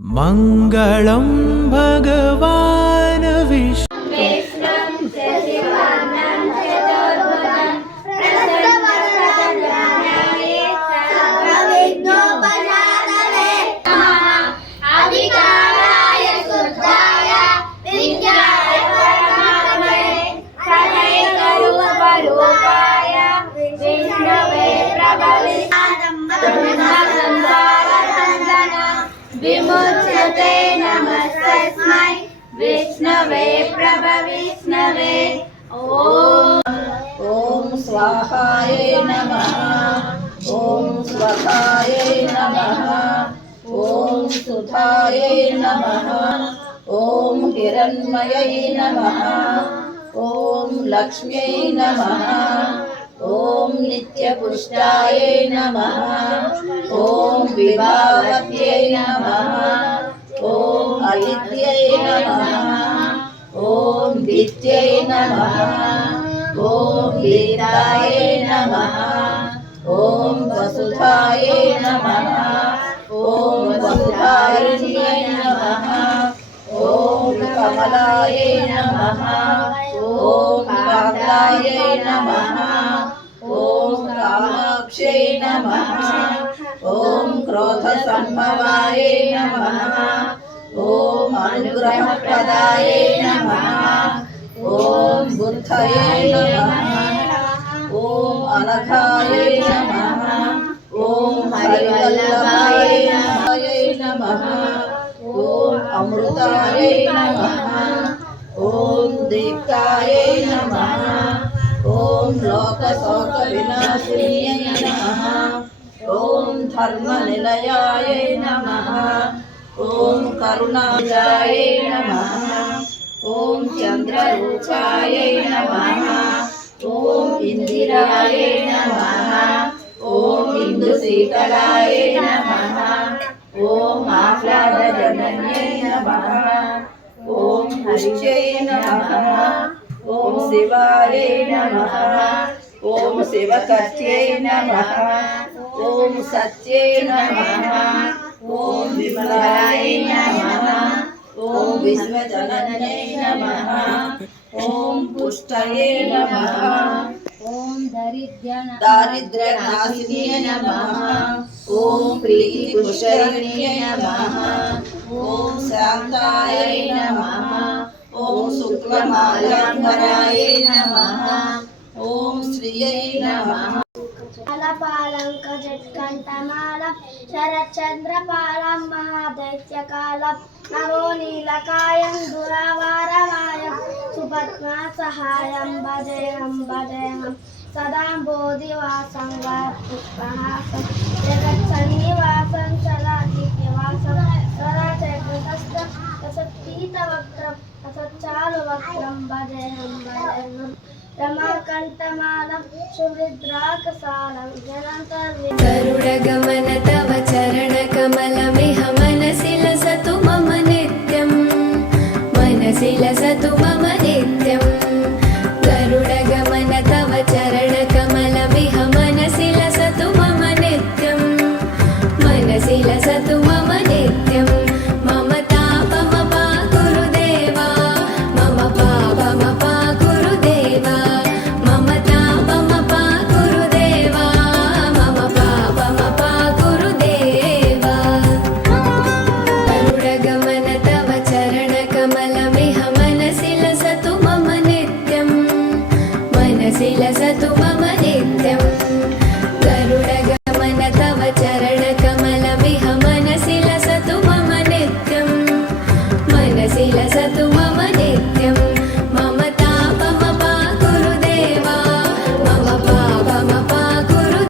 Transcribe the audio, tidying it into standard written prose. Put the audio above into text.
मङ्गलं भगवान् विष्णु विमुच्यते नमस्तस्मै विष्णवे प्रभविष्णवे। ॐ स्वाहाय नमः, ॐ स्वधाय नमः, ॐ सुधाय नमः, ॐ हिरण्मयै नमः, ॐ लक्ष्म्यै नमः, ॐ नित्यपुष्टाय नमः, ॐ विभावत्यै नमः, ॐ अदित्यै नमः, ॐ दित्यै नमः, ॐ वीराय नमः, ॐ वसुधाय नमः, ॐ वसुधारिण्यै नमः, ॐ कमलाय नमः, ॐ कान्ताय नमः, ॐ कामाक्षै नमः, ॐ क्रोधसम्भवाय नमः, ॐ अनुग्रहप्रदाय नमः, ॐ बुद्धये नमः, ॐ अनघाय नमः, ॐ हरिवल्लभाय नमः, ॐ अमृताय नमः, ॐ दीप्ताय नमः, ॐ लोकशोकविनाशिन्यै नमः, ॐ धर्मनिलयाय नमः, ॐ करुणाय नमः, ॐ चन्द्ररूपाय नमः, ॐ इन्दिराय नमः, ॐ इन्दुशीतलाय नमः, ॐ आह्लादजनन्यै नमः, ॐ हरियै नमः, ॐ शिवाय नमः, ॐ शिवकर्त्यै नमः, ॐ सत्यै नमः, ॐ विमलाय नमः, ॐ विश्वजनन्यै नमः, ॐ पुष्टये नमः, ॐ दारिद्र्यनाशिन्यै नमः, ॐ प्रीतिपुष्करिण्यै नमः, ॐ शान्ताय नमः, ॐ शुक्लमालाम्बराय नमः, ॐ श्रियै नमः। जट्कण्ठमालं शरच्चन्द्रपालं महादैत्यकालं नमो नीलकायं दुरावारमायं सुपद्मासहायं भजेऽहं सदाम्बोधिवासं वासुप्रहासं जगत्सन्निवासं चलादित्यवासं सदाचैतस्थं सत्पीतवक्त्रं सच्चारुवक्त्रं भजेऽहं रमाकण्ठमालं सुहृद्राकसालं गरुडगमन तव चरणकमलमिह मनसि लसतु मम नित्यं, मनसि लसतु मम नित्यं। गरुडगमन तव चरणकमलमिह मनसि लसतु मम नित्यं, मनसि लसतु मम नित्यं। मम तापमपा गुरुदेवा, मम पापमपा गुरुदेवा, मम तापमपा गुरुदेवा, मम पापमपा गुरुदेवा। गरुडगमन तव चरणकमलमिह मनसि लसतु मम नित्यं, मनसि लसतु